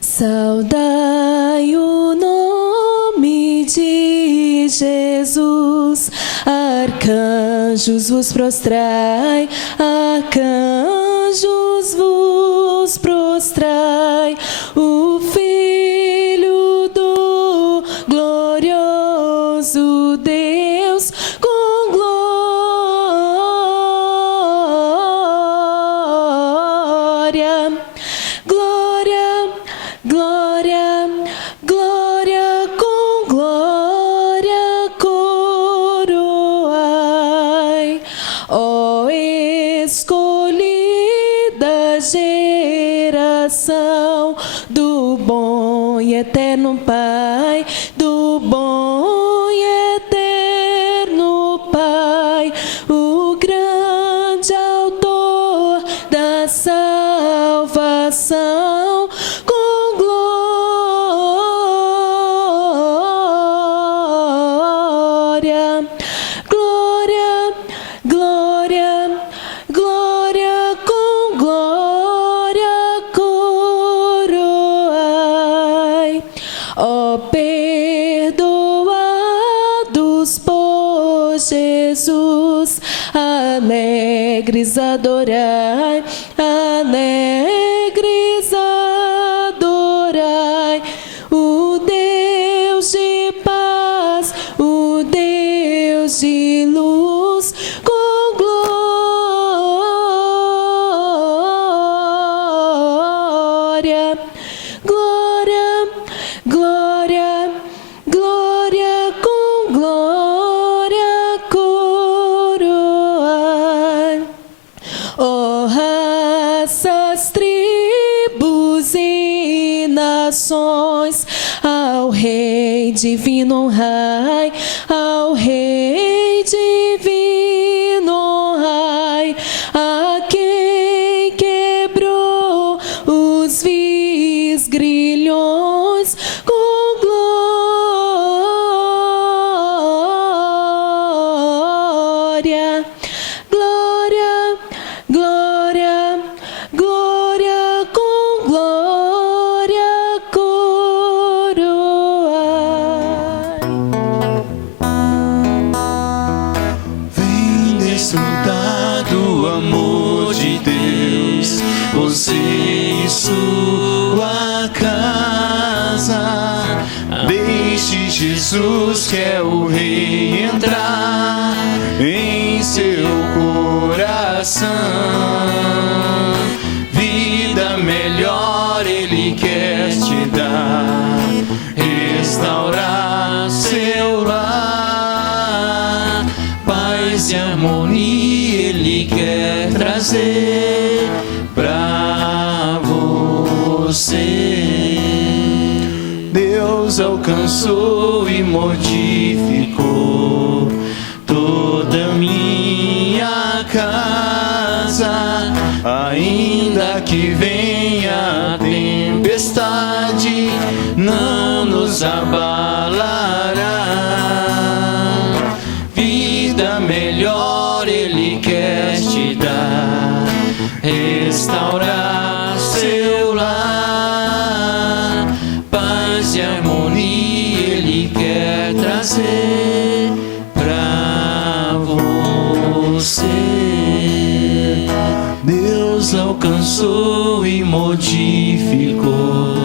Saudai o nome de Jesus, arcanjos vos prostrai, arcanjos vos prostrai, o Filho do glorioso Deus com glória, glória, glória, glória, com glória coroai, ó escolhida geração do bom e eterno Pai, do bom e eterno Pai, o grande autor da salvação, com glória, glória, glória, glória, com glória coroai, ó perdoados por Jesus, alegres adorai, alegres adorai, o Deus de paz, o Deus de luz, com glória, glória, glória, glória, com glória coroai, ó raças, tribos e nações, ao Rei divino honrai, ao Rei divino honrai, a quem quebrou os vis grilhões, com glória, glória, glória, glória, com glória coroai. Vem desfrutar do amor de Deus, você e sua casa. Deixe Jesus, que é o Rei, entrar em seu coração. Vida melhor Ele quer te dar, restaurar seu lar, paz e harmonia Ele quer trazer pra você. Deus alcançou e modificou toda minha casa, ainda que venha a tempestade, não nos abalará. Vida melhor Ele quer te dar, restaurar seu lar, paz e harmonia Ele quer trazer pra você. Deus alcançou e modificou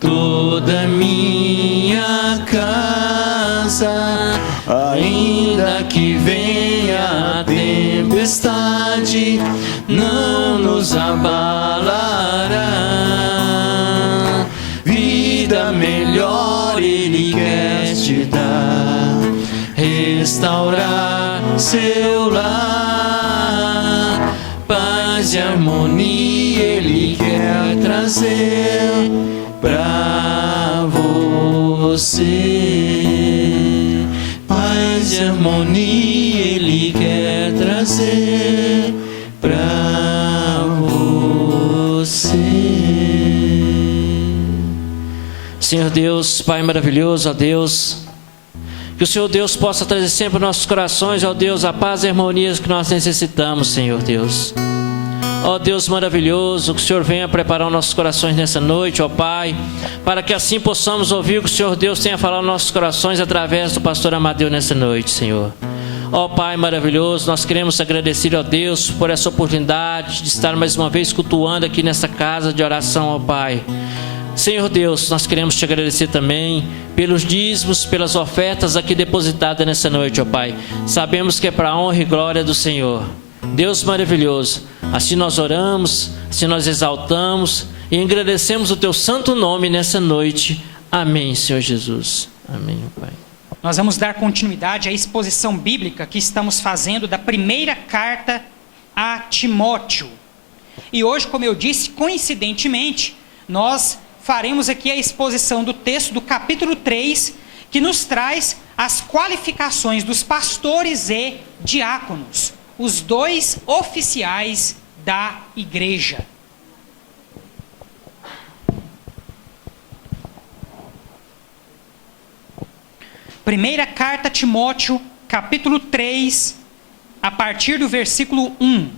toda minha casa, ainda que venha a tempestade, não nos abalará. Vida melhor Ele quer te dar, restaurar seu lar, paz e harmonia Ele quer trazer pra você. Paz e harmonia Ele quer trazer pra você. Senhor Deus, Pai maravilhoso, ó Deus, que o Senhor Deus possa trazer sempre aos nossos corações, ó Deus, a paz e a harmonia que nós necessitamos, Senhor Deus. Ó Deus maravilhoso, que o Senhor venha preparar os nossos corações nessa noite, ó Pai, para que assim possamos ouvir o que o Senhor Deus tem a falar nos nossos corações através do pastor Amadeu nessa noite, Senhor. Ó Pai maravilhoso, nós queremos agradecer a Deus por essa oportunidade de estar mais uma vez cultuando aqui nessa casa de oração, ó Pai. Senhor Deus, nós queremos te agradecer também pelos dízimos, pelas ofertas aqui depositadas nessa noite, ó Pai. Sabemos que é para a honra e glória do Senhor. Deus maravilhoso, assim nós oramos, assim nós exaltamos e agradecemos o teu santo nome nessa noite. Amém, Senhor Jesus. Amém, Pai. Nós vamos dar continuidade à exposição bíblica que estamos fazendo da primeira carta a Timóteo. E hoje, como eu disse, coincidentemente, nós faremos aqui a exposição do texto do capítulo 3, que nos traz as qualificações dos pastores e diáconos, os dois oficiais da igreja. Primeira carta a Timóteo, capítulo 3, a partir do versículo 1.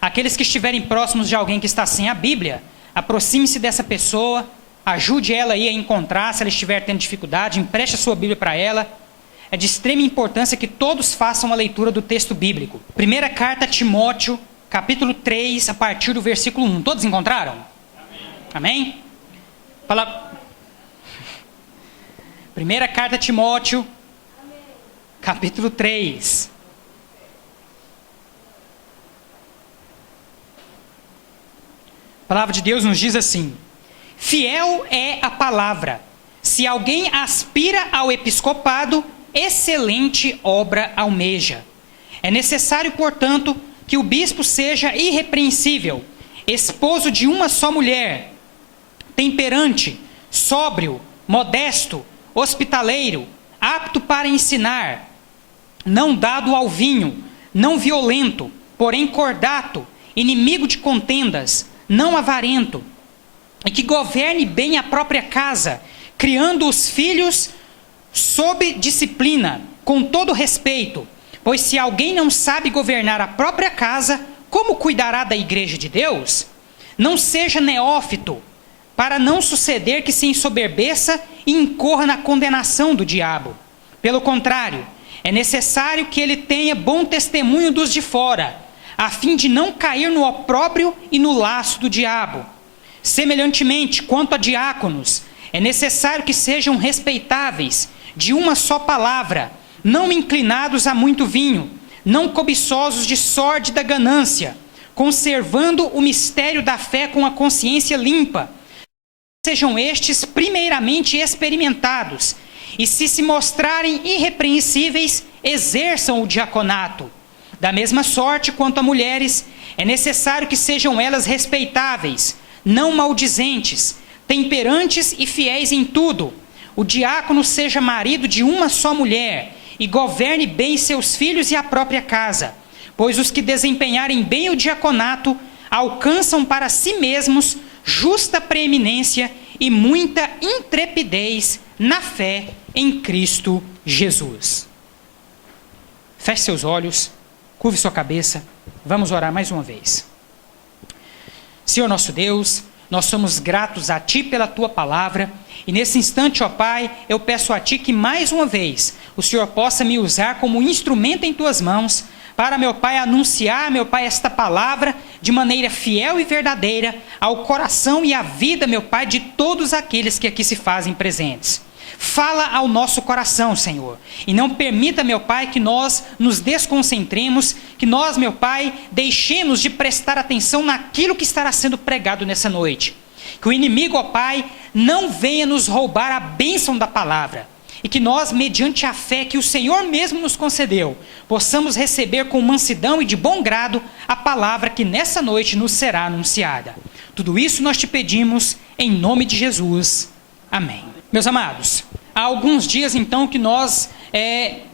Aqueles que estiverem próximos de alguém que está sem a Bíblia, aproxime-se dessa pessoa, ajude ela aí a encontrar, se ela estiver tendo dificuldade, empreste a sua Bíblia para ela. É de extrema importância que todos façam a leitura do texto bíblico. Primeira carta a Timóteo, capítulo 3, a partir do versículo 1. Todos encontraram? Amém? Primeira carta a Timóteo, capítulo 3. A palavra de Deus nos diz assim: fiel é a palavra. Se alguém aspira ao episcopado, excelente obra almeja. É necessário, portanto, que o bispo seja irrepreensível, esposo de uma só mulher, temperante, sóbrio, modesto, hospitaleiro, apto para ensinar, não dado ao vinho, não violento, porém cordato, inimigo de contendas, não avarento, e que governe bem a própria casa, criando os filhos sob disciplina, com todo respeito. Pois se alguém não sabe governar a própria casa, como cuidará da igreja de Deus? Não seja neófito, para não suceder que se ensoberbeça e incorra na condenação do diabo. Pelo contrário, é necessário que ele tenha bom testemunho dos de fora, a fim de não cair no opróbrio e no laço do diabo. Semelhantemente, quanto a diáconos, é necessário que sejam respeitáveis, de uma só palavra, não inclinados a muito vinho, não cobiçosos de sórdida ganância, conservando o mistério da fé com a consciência limpa. Sejam estes primeiramente experimentados, e se mostrarem irrepreensíveis, exerçam o diaconato. Da mesma sorte, quanto a mulheres, é necessário que sejam elas respeitáveis, não maldizentes, temperantes e fiéis em tudo. O diácono seja marido de uma só mulher, e governe bem seus filhos e a própria casa. Pois os que desempenharem bem o diaconato, alcançam para si mesmos justa preeminência e muita intrepidez na fé em Cristo Jesus. Feche seus olhos, curve sua cabeça, vamos orar mais uma vez. Senhor nosso Deus, nós somos gratos a Ti pela Tua palavra, e nesse instante, ó Pai, eu peço a Ti que mais uma vez o Senhor possa me usar como instrumento em Tuas mãos, para, meu Pai, anunciar, meu Pai, esta palavra de maneira fiel e verdadeira ao coração e à vida, meu Pai, de todos aqueles que aqui se fazem presentes. Fala ao nosso coração, Senhor, e não permita, meu Pai, que nós nos desconcentremos, que nós, meu Pai, deixemos de prestar atenção naquilo que estará sendo pregado nessa noite. Que o inimigo, ó Pai, não venha nos roubar a bênção da palavra, e que nós, mediante a fé que o Senhor mesmo nos concedeu, possamos receber com mansidão e de bom grado a palavra que nessa noite nos será anunciada. Tudo isso nós te pedimos em nome de Jesus. Amém. Meus amados, há alguns dias então que nós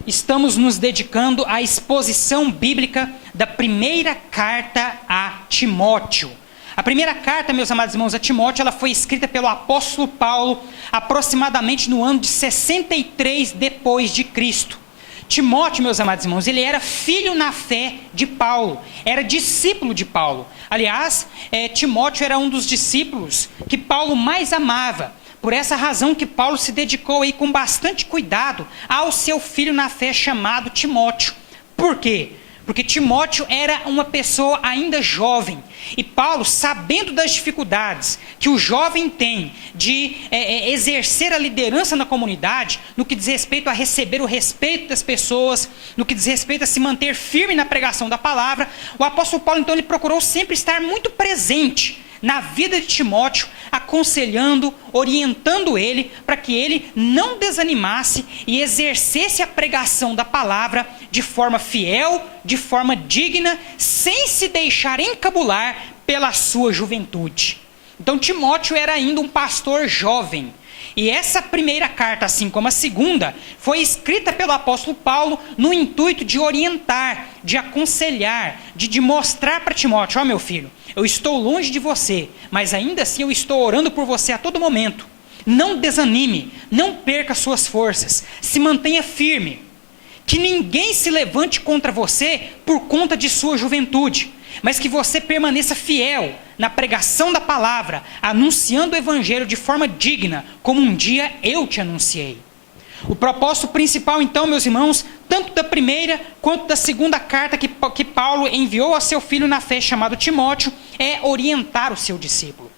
estamos nos dedicando à exposição bíblica da primeira carta a Timóteo. A primeira carta, meus amados irmãos, a Timóteo, ela foi escrita pelo apóstolo Paulo aproximadamente no ano de 63 depois de Cristo. Timóteo, meus amados irmãos, ele era filho na fé de Paulo, era discípulo de Paulo. Aliás, Timóteo era um dos discípulos que Paulo mais amava. Por essa razão que Paulo se dedicou aí com bastante cuidado ao seu filho na fé chamado Timóteo. Por quê? Porque Timóteo era uma pessoa ainda jovem. E Paulo, sabendo das dificuldades que o jovem tem de exercer a liderança na comunidade, no que diz respeito a receber o respeito das pessoas, no que diz respeito a se manter firme na pregação da palavra, o apóstolo Paulo, então, ele procurou sempre estar muito presente na vida de Timóteo, aconselhando, orientando ele, para que ele não desanimasse e exercesse a pregação da palavra de forma fiel, de forma digna, sem se deixar encabular pela sua juventude. Então Timóteo era ainda um pastor jovem. E essa primeira carta, assim como a segunda, foi escrita pelo apóstolo Paulo no intuito de orientar, de aconselhar, de mostrar para Timóteo: ó, meu filho, eu estou longe de você, mas ainda assim eu estou orando por você a todo momento. Não desanime, não perca suas forças, se mantenha firme. Que ninguém se levante contra você por conta de sua juventude, mas que você permaneça fiel na pregação da palavra, anunciando o evangelho de forma digna, como um dia eu te anunciei. O propósito principal, então, meus irmãos, tanto da primeira quanto da segunda carta que Paulo enviou a seu filho na fé, chamado Timóteo, é orientar o seu discípulo.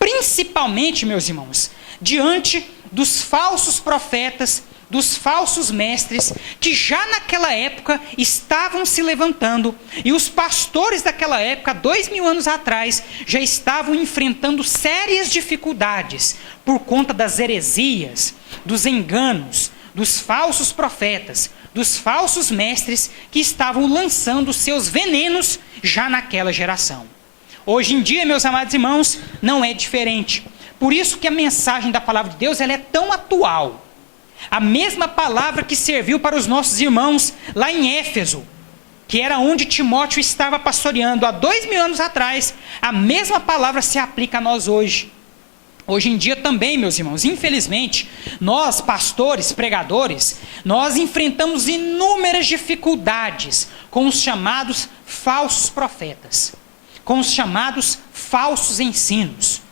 Principalmente, meus irmãos, diante dos falsos profetas, dos falsos mestres, que já naquela época estavam se levantando, e os pastores daquela época, 2000 anos atrás, já estavam enfrentando sérias dificuldades, por conta das heresias, dos enganos, dos falsos profetas, dos falsos mestres, que estavam lançando seus venenos já naquela geração. Hoje em dia, meus amados irmãos, não é diferente. Por isso que a mensagem da palavra de Deus, ela é tão atual. A mesma palavra que serviu para os nossos irmãos lá em Éfeso, que era onde Timóteo estava pastoreando há 2000 anos atrás, a mesma palavra se aplica a nós hoje. Hoje em dia também, meus irmãos, infelizmente, nós, pastores, pregadores, nós enfrentamos inúmeras dificuldades com os chamados falsos profetas, com os chamados falsos ensinos.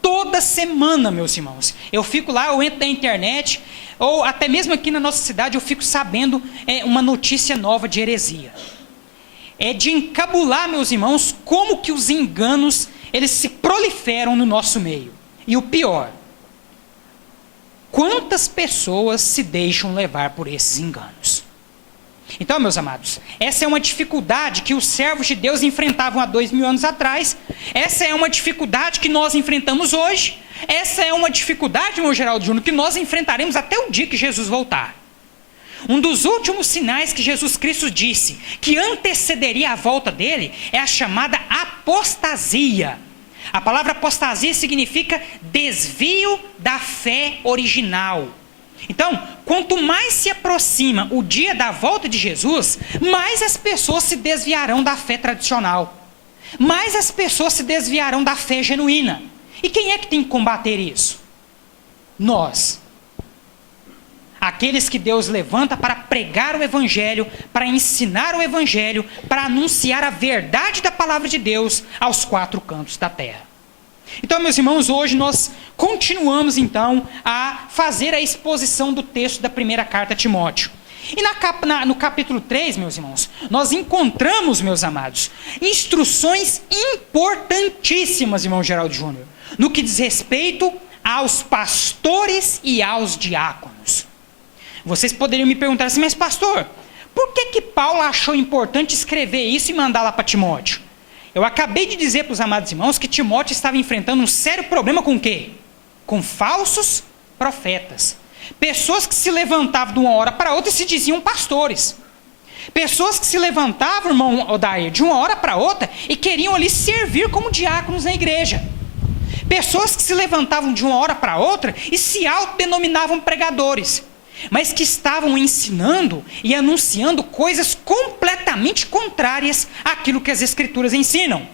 Toda semana, meus irmãos, eu fico lá, eu entro na internet, ou até mesmo aqui na nossa cidade, eu fico sabendo uma notícia nova de heresia. É de encabular, meus irmãos, como que os enganos, eles se proliferam no nosso meio. E o pior, quantas pessoas se deixam levar por esses enganos? Então, meus amados, essa é uma dificuldade que os servos de Deus enfrentavam há 2000 anos atrás. Essa é uma dificuldade que nós enfrentamos hoje. Essa é uma dificuldade, meu Geraldo Júnior, que nós enfrentaremos até o dia que Jesus voltar. Um dos últimos sinais que Jesus Cristo disse que antecederia a volta dele é a chamada apostasia. A palavra apostasia significa desvio da fé original. Então, quanto mais se aproxima o dia da volta de Jesus, mais as pessoas se desviarão da fé tradicional. Mais as pessoas se desviarão da fé genuína. E quem é que tem que combater isso? Nós. Aqueles que Deus levanta para pregar o evangelho, para ensinar o evangelho, para anunciar a verdade da palavra de Deus aos quatro cantos da terra. Então, meus irmãos, hoje nós continuamos então a fazer a exposição do texto da primeira carta a Timóteo. E no capítulo 3, meus irmãos, nós encontramos, meus amados, instruções importantíssimas, irmão Geraldo Júnior, no que diz respeito aos pastores e aos diáconos. Vocês poderiam me perguntar assim: mas pastor, por que Paulo achou importante escrever isso e mandar lá para Timóteo? Eu acabei de dizer para os amados irmãos que Timóteo estava enfrentando um sério problema com o quê? Com falsos profetas. Pessoas que se levantavam de uma hora para outra e se diziam pastores. Pessoas que se levantavam, irmão Odair, de uma hora para outra e queriam ali servir como diáconos na igreja. Pessoas que se levantavam de uma hora para outra e se autodenominavam pregadores, mas que estavam ensinando e anunciando coisas completamente contrárias àquilo que as Escrituras ensinam.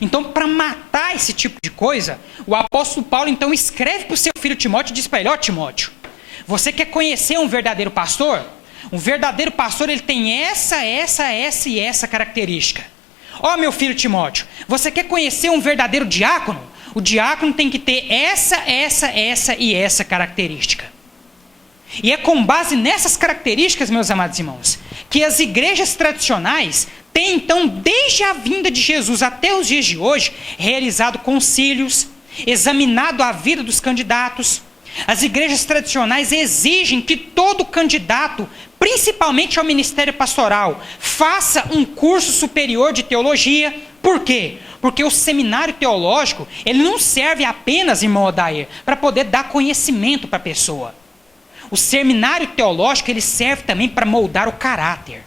Então, para matar esse tipo de coisa, o apóstolo Paulo então escreve para o seu filho Timóteo e diz para ele: ó Timóteo, você quer conhecer um verdadeiro pastor? Um verdadeiro pastor, ele tem essa e essa característica. Ó, meu filho Timóteo, você quer conhecer um verdadeiro diácono? O diácono tem que ter essa e essa característica. E é com base nessas características, meus amados irmãos, que as igrejas tradicionais têm, então, desde a vinda de Jesus até os dias de hoje, realizado concílios, examinado a vida dos candidatos. As igrejas tradicionais exigem que todo candidato, principalmente ao ministério pastoral, faça um curso superior de teologia. Por quê? Porque o seminário teológico, ele não serve apenas, irmão Odair, para poder dar conhecimento para a pessoa. O seminário teológico, ele serve também para moldar o caráter.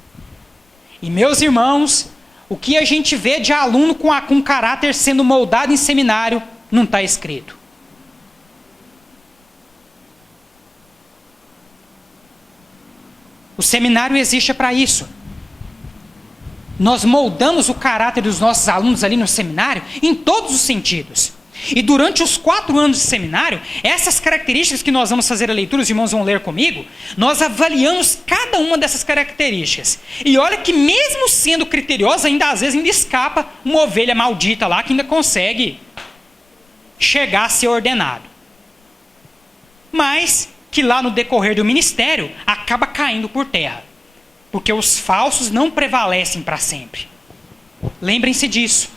E, meus irmãos, o que a gente vê de aluno com caráter sendo moldado em seminário, não está escrito. O seminário existe para isso. Nós moldamos o caráter dos nossos alunos ali no seminário em todos os sentidos. E durante os 4 anos de seminário, essas características que nós vamos fazer a leitura, os irmãos vão ler comigo, nós avaliamos cada uma dessas características. E olha que mesmo sendo criteriosa, às vezes ainda escapa uma ovelha maldita lá que ainda consegue chegar a ser ordenado. Mas que lá no decorrer do ministério acaba caindo por terra. Porque os falsos não prevalecem para sempre. Lembrem-se disso.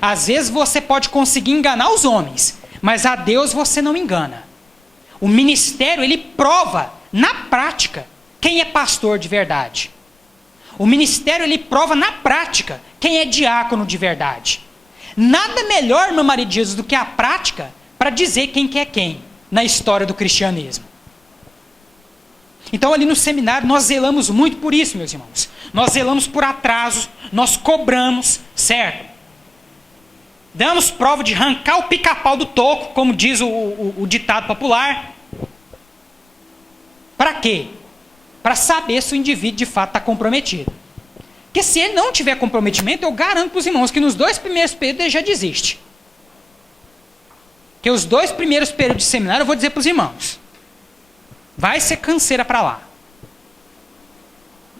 Às vezes você pode conseguir enganar os homens, mas a Deus você não engana. O ministério, ele prova, na prática, quem é pastor de verdade. O ministério, ele prova na prática quem é diácono de verdade. Nada melhor, meu marido Jesus, do que a prática para dizer quem que é quem na história do cristianismo. Então ali no seminário nós zelamos muito por isso, meus irmãos. Nós zelamos por atrasos, nós cobramos, certo? Damos prova de arrancar o pica-pau do toco, como diz o ditado popular. Para quê? Para saber se o indivíduo de fato está comprometido. Porque se ele não tiver comprometimento, eu garanto para os irmãos que nos 2 primeiros períodos ele já desiste. Porque os 2 primeiros períodos de seminário eu vou dizer para os irmãos. Vai ser canseira para lá.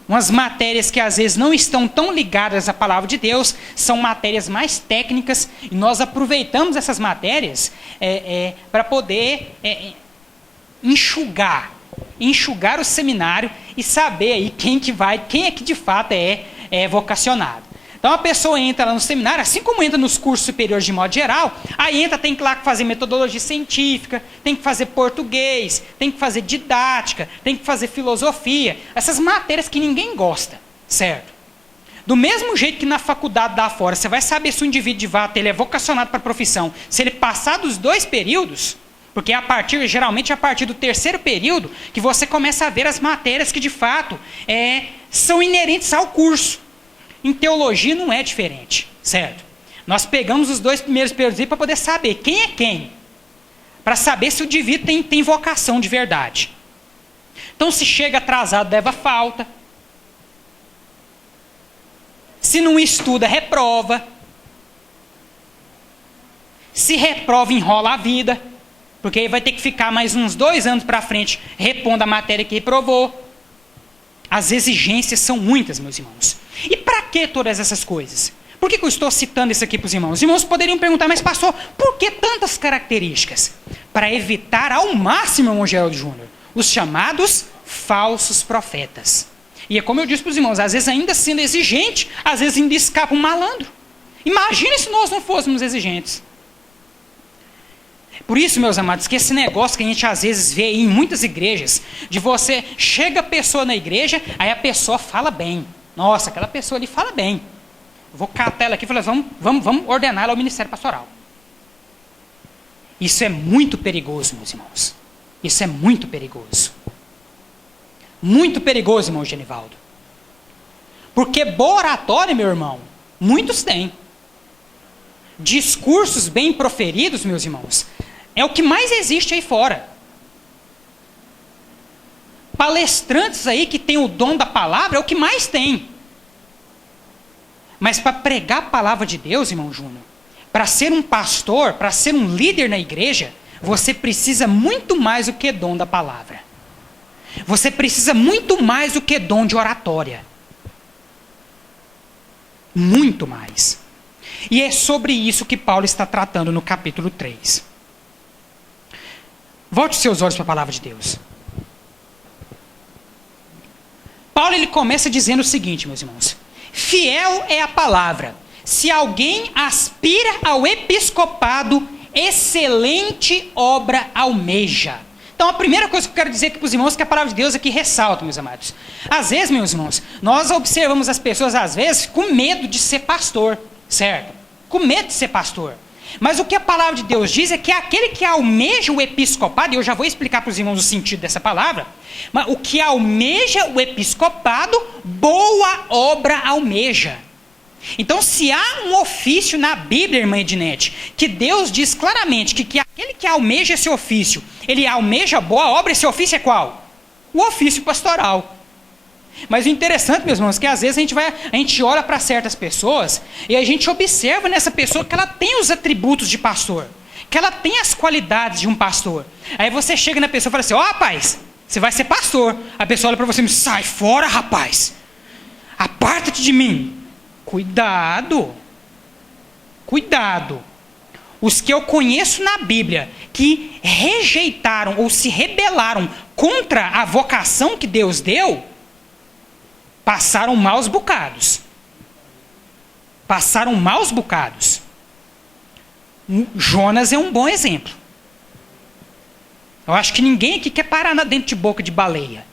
Umas matérias que às vezes não estão tão ligadas à palavra de Deus, são matérias mais técnicas, e nós aproveitamos essas matérias para poder enxugar o seminário e saber aí quem é que de fato é vocacionado. Então a pessoa entra lá no seminário, assim como entra nos cursos superiores de modo geral, aí entra, tem que lá fazer metodologia científica, tem que fazer português, tem que fazer didática, tem que fazer filosofia, essas matérias que ninguém gosta, certo? Do mesmo jeito que na faculdade da fora, você vai saber se o indivíduo de fato ele é vocacionado para a profissão, se ele passar dos 2 períodos, porque geralmente é a partir do 3º período que você começa a ver as matérias que de fato são inerentes ao curso. Em teologia não é diferente, certo? Nós pegamos os 2 primeiros períodos para poder saber quem é quem. Para saber se o indivíduo tem vocação de verdade. Então, se chega atrasado, leva falta. Se não estuda, reprova. Se reprova, enrola a vida. Porque aí vai ter que ficar mais uns 2 anos para frente repondo a matéria que reprovou. As exigências são muitas, meus irmãos. E para que todas essas coisas? Por que eu estou citando isso aqui para os irmãos? Os irmãos poderiam perguntar, mas pastor, por que tantas características? Para evitar ao máximo, irmão Geraldo Júnior, os chamados falsos profetas. E é como eu disse para os irmãos, às vezes ainda sendo exigente, às vezes ainda escapa um malandro. Imagine se nós não fôssemos exigentes. Por isso, meus amados, que esse negócio que a gente às vezes vê em muitas igrejas, de você, chega a pessoa na igreja, aí a pessoa fala bem. Nossa, aquela pessoa ali fala bem. Eu vou catar ela aqui e falar, vamos ordenar ela ao ministério pastoral. Isso é muito perigoso, meus irmãos. Isso é muito perigoso. Muito perigoso, irmão Genivaldo. Porque boa oratória, meu irmão, muitos têm. Discursos bem proferidos, meus irmãos, é o que mais existe aí fora. Palestrantes aí que têm o dom da palavra é o que mais tem. Mas para pregar a palavra de Deus, irmão Júnior, para ser um pastor, para ser um líder na igreja, você precisa muito mais do que dom da palavra. você precisa muito mais do que dom de oratória. Muito mais. E é sobre isso que Paulo está tratando no capítulo 3. Volte os seus olhos para a palavra de Deus. Paulo ele começa dizendo o seguinte, meus irmãos. Fiel é a palavra. Se alguém aspira ao episcopado, excelente obra almeja. Então a primeira coisa que eu quero dizer aqui para os irmãos é que a palavra de Deus aqui ressalta, meus amados. Às vezes, meus irmãos, nós observamos as pessoas, às vezes, com medo de ser pastor, certo? Com medo de ser pastor. Mas o que a palavra de Deus diz é que aquele que almeja o episcopado, e eu já vou explicar para os irmãos o sentido dessa palavra, mas o que almeja o episcopado, boa obra almeja. Então, se há um ofício na Bíblia, irmã Ednete, que Deus diz claramente que aquele que almeja esse ofício, ele almeja boa obra, esse ofício é qual? O ofício pastoral. Mas o interessante, meus irmãos, é que às vezes a gente olha para certas pessoas e a gente observa nessa pessoa que ela tem os atributos de pastor, que ela tem as qualidades de um pastor. Aí você chega na pessoa e fala assim, ó rapaz, você vai ser pastor. A pessoa olha para você e diz, sai fora rapaz, aparta-te de mim. Cuidado, cuidado. Os que eu conheço na Bíblia que rejeitaram ou se rebelaram contra a vocação que Deus deu, passaram maus bocados. Passaram maus bocados. Jonas é um bom exemplo. Eu acho que ninguém aqui quer parar dentro de boca de baleia.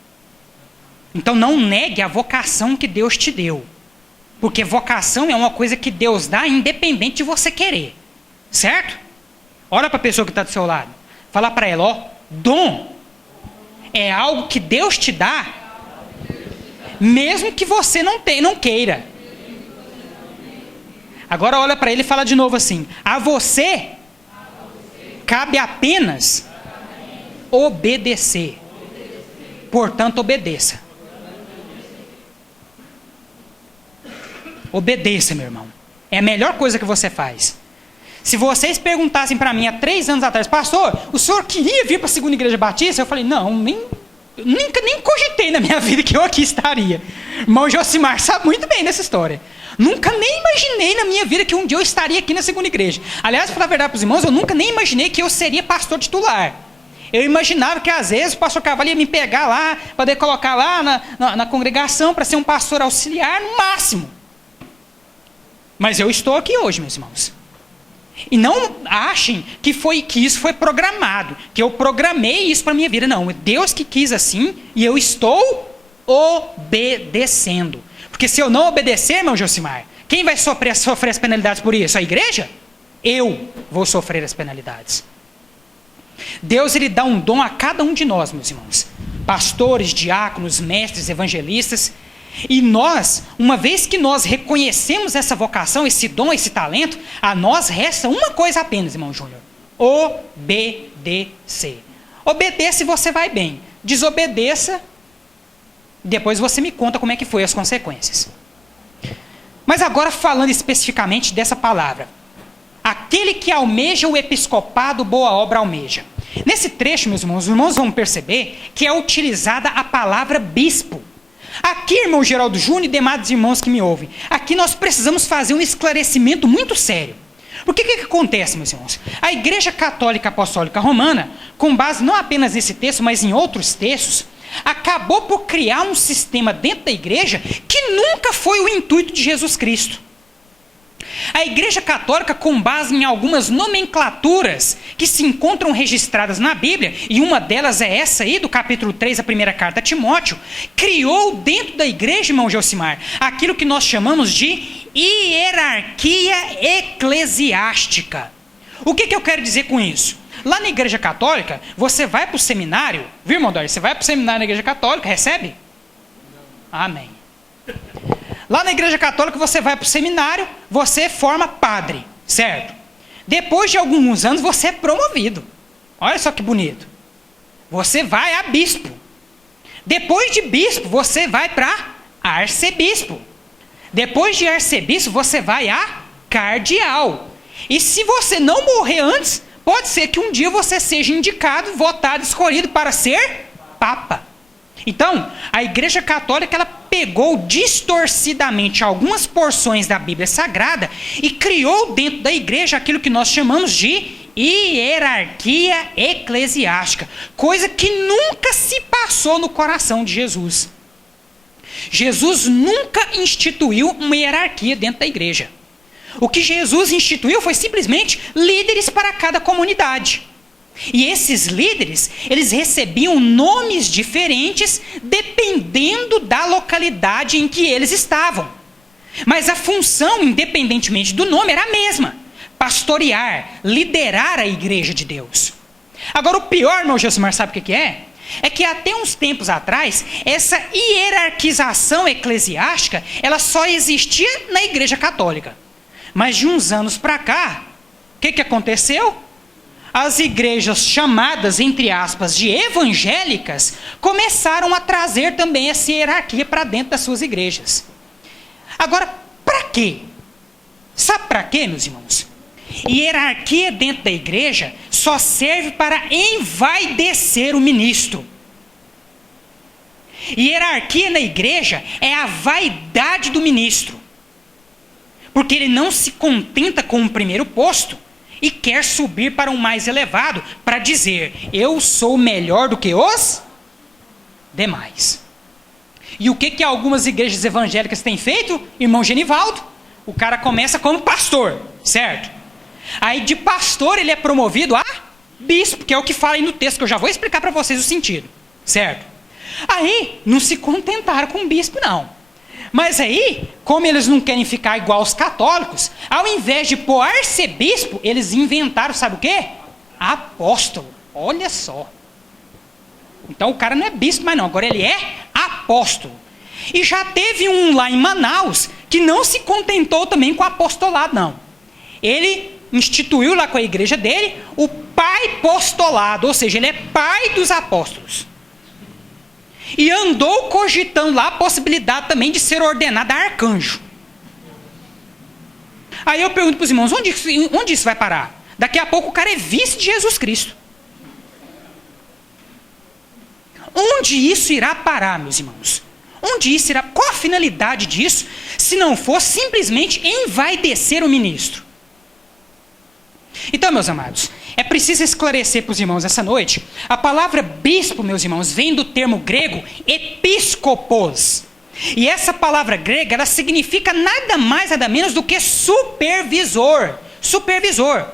Então não negue a vocação que Deus te deu. Porque vocação é uma coisa que Deus dá independente de você querer. Certo? Olha para a pessoa que está do seu lado. Fala para ela, ó, dom é algo que Deus te dá, mesmo que você não queira. Agora olha para ele e fala de novo assim, a você cabe apenas obedecer. Portanto, obedeça. Obedeça, meu irmão. É a melhor coisa que você faz. Se vocês perguntassem para mim há 3 anos atrás, pastor, o senhor queria vir para a Segunda Igreja Batista? Eu falei, não, nunca nem cogitei na minha vida que eu aqui estaria. Irmão Josimar sabe muito bem dessa história. Nunca nem imaginei na minha vida que um dia eu estaria aqui na Segunda Igreja. Aliás, para falar a verdade para os irmãos, eu nunca nem imaginei que eu seria pastor titular. Eu imaginava que às vezes o pastor Carvalho ia me pegar lá, para poder colocar lá na congregação, para ser um pastor auxiliar no máximo. Mas eu estou aqui hoje, meus irmãos. E não achem que isso foi programado, que eu programei isso para a minha vida. Não, é Deus que quis assim e eu estou obedecendo. Porque se eu não obedecer, irmão Josimar, quem vai sofrer as penalidades por isso? A igreja? Eu vou sofrer as penalidades. Deus ele dá um dom a cada um de nós, meus irmãos. Pastores, diáconos, mestres, evangelistas. E nós, uma vez que nós reconhecemos essa vocação, esse dom, esse talento, a nós resta uma coisa apenas, irmão Júnior. Obedecer. Obedeça e você vai bem. Desobedeça, depois você me conta como é que foi as consequências. Mas agora falando especificamente dessa palavra. Aquele que almeja o episcopado, boa obra almeja. Nesse trecho, meus irmãos, os irmãos vão perceber que é utilizada a palavra bispo. Aqui, irmão Geraldo Júnior e demais irmãos que me ouvem, aqui nós precisamos fazer um esclarecimento muito sério. Porque o que acontece, meus irmãos? A Igreja Católica Apostólica Romana, com base não apenas nesse texto, mas em outros textos, acabou por criar um sistema dentro da igreja que nunca foi o intuito de Jesus Cristo. A Igreja Católica, com base em algumas nomenclaturas que se encontram registradas na Bíblia, e uma delas é essa aí, do capítulo 3, a primeira carta a Timóteo, criou dentro da igreja, irmão Josimar, aquilo que nós chamamos de hierarquia eclesiástica. O que eu quero dizer com isso? Lá na Igreja Católica, você vai para o seminário, viu, irmão Dória? Você vai para o seminário na Igreja Católica, recebe? Amém. Lá na Igreja Católica, você vai para o seminário, você forma padre, certo? Depois de alguns anos, você é promovido. Olha só que bonito. Você vai a bispo. Depois de bispo, você vai para arcebispo. Depois de arcebispo, você vai a cardeal. E se você não morrer antes, pode ser que um dia você seja indicado, votado, escolhido para ser papa. Então, a Igreja Católica ela pegou distorcidamente algumas porções da Bíblia Sagrada e criou dentro da igreja aquilo que nós chamamos de hierarquia eclesiástica, coisa que nunca se passou no coração de Jesus. Jesus nunca instituiu uma hierarquia dentro da igreja. O que Jesus instituiu foi simplesmente líderes para cada comunidade. E esses líderes, eles recebiam nomes diferentes dependendo da localidade em que eles estavam. Mas a função, independentemente do nome, era a mesma: pastorear, liderar a igreja de Deus. Agora, o pior, irmão Josimar, sabe o que é? É que até uns tempos atrás, essa hierarquização eclesiástica, ela só existia na Igreja Católica. Mas de uns anos para cá, o que aconteceu? As igrejas chamadas, entre aspas, de evangélicas, começaram a trazer também essa hierarquia para dentro das suas igrejas. Agora, para quê? Sabe para quê, meus irmãos? Hierarquia dentro da igreja só serve para envaidecer o ministro. Hierarquia na igreja é a vaidade do ministro. Porque ele não se contenta com o primeiro posto e quer subir para um mais elevado para dizer: eu sou melhor do que os demais. E o que algumas igrejas evangélicas têm feito? Irmão Genivaldo, o cara começa como pastor, certo? Aí de pastor ele é promovido a bispo, que é o que fala aí no texto, que eu já vou explicar para vocês o sentido, certo? Aí não se contentaram com bispo não. Mas aí, como eles não querem ficar igual aos católicos, ao invés de pôr arcebispo, eles inventaram, sabe o quê? Apóstolo. Olha só. Então o cara não é bispo mais não, agora ele é apóstolo. E já teve um lá em Manaus que não se contentou também com o apostolado, não. Ele instituiu lá com a igreja dele o pai apostolado, ou seja, ele é pai dos apóstolos. E andou cogitando lá a possibilidade também de ser ordenado a arcanjo. Aí eu pergunto para os irmãos, onde isso vai parar? Daqui a pouco o cara é vice de Jesus Cristo. Onde isso irá parar, meus irmãos? Onde isso irá? Qual a finalidade disso, se não for simplesmente envaidecer o ministro? Então, meus amados, é preciso esclarecer para os irmãos essa noite. A palavra bispo, meus irmãos, vem do termo grego episkopos. E essa palavra grega, ela significa nada mais, nada menos do que supervisor. Supervisor.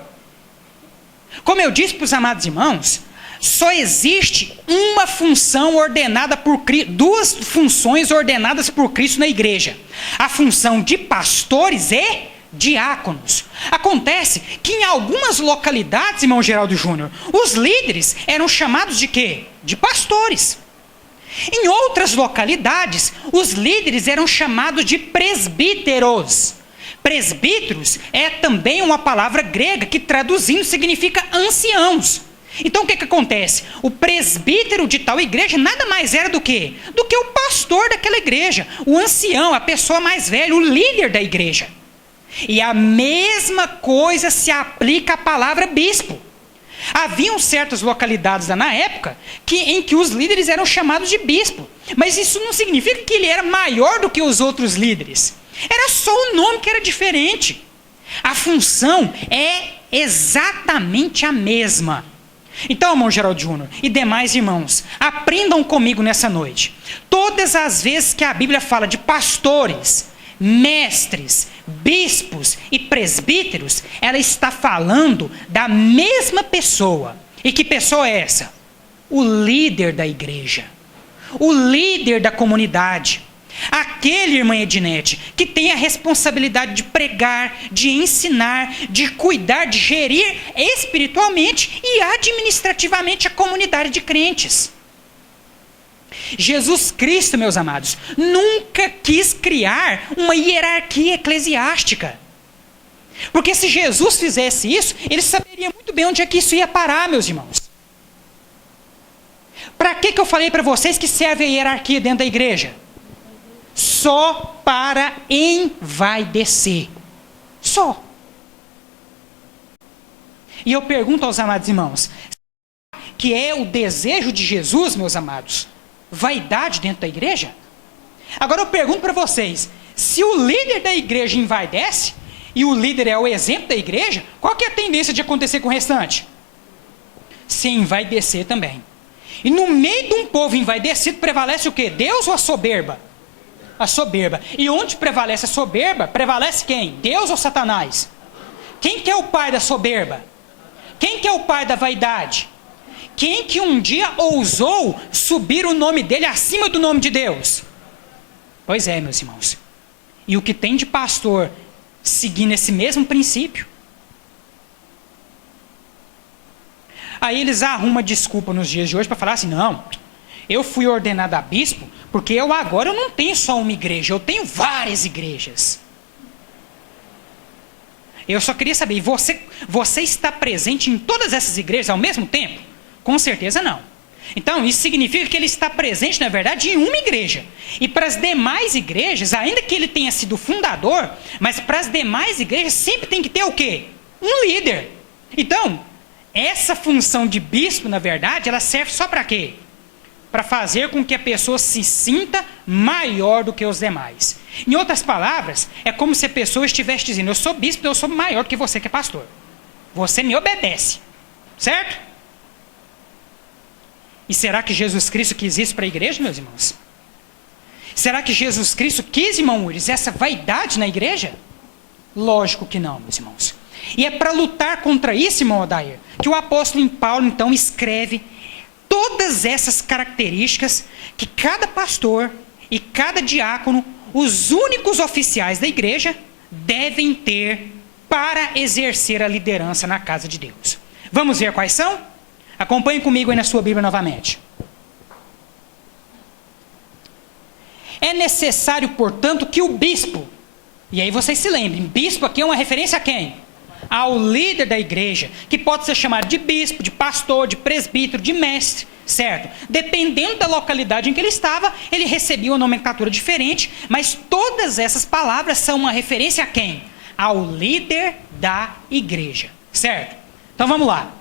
Como eu disse para os amados irmãos, só existe uma função ordenada por Cristo, duas funções ordenadas por Cristo na igreja: a função de pastores e diáconos. Acontece que em algumas localidades, irmão Geraldo Júnior, os líderes eram chamados de quê? De pastores. Em outras localidades, os líderes eram chamados de presbíteros. Presbíteros é também uma palavra grega que, traduzindo, significa anciãos. Então o que acontece? O presbítero de tal igreja nada mais era do que o pastor daquela igreja, o ancião, a pessoa mais velha, o líder da igreja. E a mesma coisa se aplica à palavra bispo. Haviam certas localidades lá na época em que os líderes eram chamados de bispo. Mas isso não significa que ele era maior do que os outros líderes. Era só o nome que era diferente. A função é exatamente a mesma. Então, irmão Geraldo Júnior e demais irmãos, aprendam comigo nessa noite. Todas as vezes que a Bíblia fala de pastores, mestres, bispos e presbíteros, ela está falando da mesma pessoa. E que pessoa é essa? O líder da igreja, o líder da comunidade, aquele, irmã Ednete, que tem a responsabilidade de pregar, de ensinar, de cuidar, de gerir espiritualmente e administrativamente a comunidade de crentes. Jesus Cristo, meus amados, nunca quis criar uma hierarquia eclesiástica. Porque se Jesus fizesse isso, ele saberia muito bem onde é que isso ia parar, meus irmãos. Para que eu falei para vocês que serve a hierarquia dentro da igreja? Só para envaidecer. Só. E eu pergunto aos amados irmãos, que é o desejo de Jesus, meus amados, vaidade dentro da igreja? Agora eu pergunto para vocês, se o líder da igreja envaidece, e o líder é o exemplo da igreja, qual que é a tendência de acontecer com o restante? Se envaidecer também. E no meio de um povo envaidecido prevalece o quê? Deus ou a soberba? A soberba. E onde prevalece a soberba, prevalece quem? Deus ou Satanás? Quem que é o pai da soberba? Quem que é o pai da vaidade? Quem que um dia ousou subir o nome dele acima do nome de Deus? Pois é, meus irmãos. E o que tem de pastor seguindo esse mesmo princípio? Aí eles arrumam desculpa nos dias de hoje para falar assim, não, eu fui ordenado a bispo porque agora eu não tenho só uma igreja, eu tenho várias igrejas. Eu só queria saber, você está presente em todas essas igrejas ao mesmo tempo? Com certeza não. Então, isso significa que ele está presente, na verdade, em uma igreja. E para as demais igrejas, ainda que ele tenha sido fundador, mas para as demais igrejas sempre tem que ter o quê? Um líder. Então, essa função de bispo, na verdade, ela serve só para quê? Para fazer com que a pessoa se sinta maior do que os demais. Em outras palavras, é como se a pessoa estivesse dizendo, eu sou bispo, eu sou maior do que você que é pastor. Você me obedece. Certo? E será que Jesus Cristo quis isso para a igreja, meus irmãos? Será que Jesus Cristo quis, irmão Ures, essa vaidade na igreja? Lógico que não, meus irmãos. E é para lutar contra isso, irmão Odair, que o apóstolo Paulo, então, escreve todas essas características que cada pastor e cada diácono, os únicos oficiais da igreja, devem ter para exercer a liderança na casa de Deus. Vamos ver quais são? Acompanhe comigo aí na sua Bíblia novamente. É necessário, portanto, que o bispo, e aí vocês se lembrem, bispo aqui é uma referência a quem? Ao líder da igreja, que pode ser chamado de bispo, de pastor, de presbítero, de mestre, certo? Dependendo da localidade em que ele estava, ele recebia uma nomenclatura diferente, mas todas essas palavras são uma referência a quem? Ao líder da igreja, certo? Então vamos lá.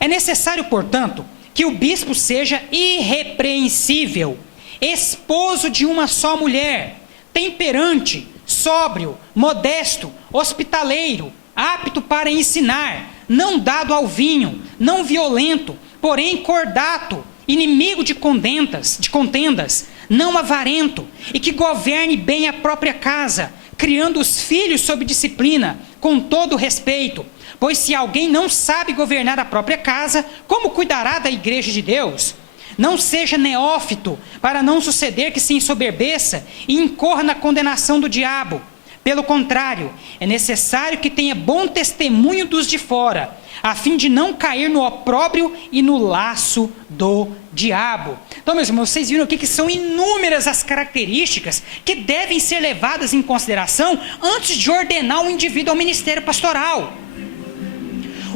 É necessário, portanto, que o bispo seja irrepreensível, esposo de uma só mulher, temperante, sóbrio, modesto, hospitaleiro, apto para ensinar, não dado ao vinho, não violento, porém cordato, inimigo de contendas, não avarento, e que governe bem a própria casa, criando os filhos sob disciplina, com todo respeito. Pois se alguém não sabe governar a própria casa, como cuidará da igreja de Deus? Não seja neófito, para não suceder que se ensoberbeça e incorra na condenação do diabo. Pelo contrário, é necessário que tenha bom testemunho dos de fora, a fim de não cair no opróbrio e no laço do diabo. Então, meus irmãos, vocês viram aqui que são inúmeras as características que devem ser levadas em consideração antes de ordenar um indivíduo ao ministério pastoral.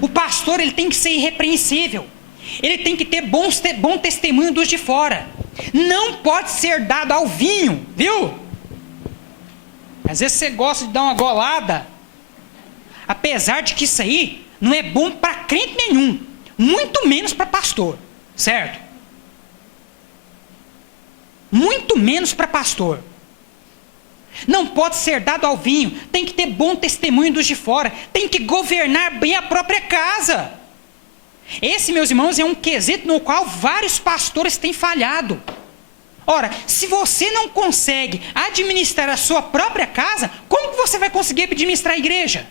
O pastor, ele tem que ser irrepreensível. Ele tem que ter bom testemunho dos de fora. Não pode ser dado ao vinho, viu? Às vezes você gosta de dar uma golada. Apesar de que isso aí não é bom para crente nenhum. Muito menos para pastor, certo? Muito menos para pastor. Não pode ser dado ao vinho, tem que ter bom testemunho dos de fora, tem que governar bem a própria casa. Esse, meus irmãos, é um quesito no qual vários pastores têm falhado. Ora, se você não consegue administrar a sua própria casa, como que você vai conseguir administrar a igreja?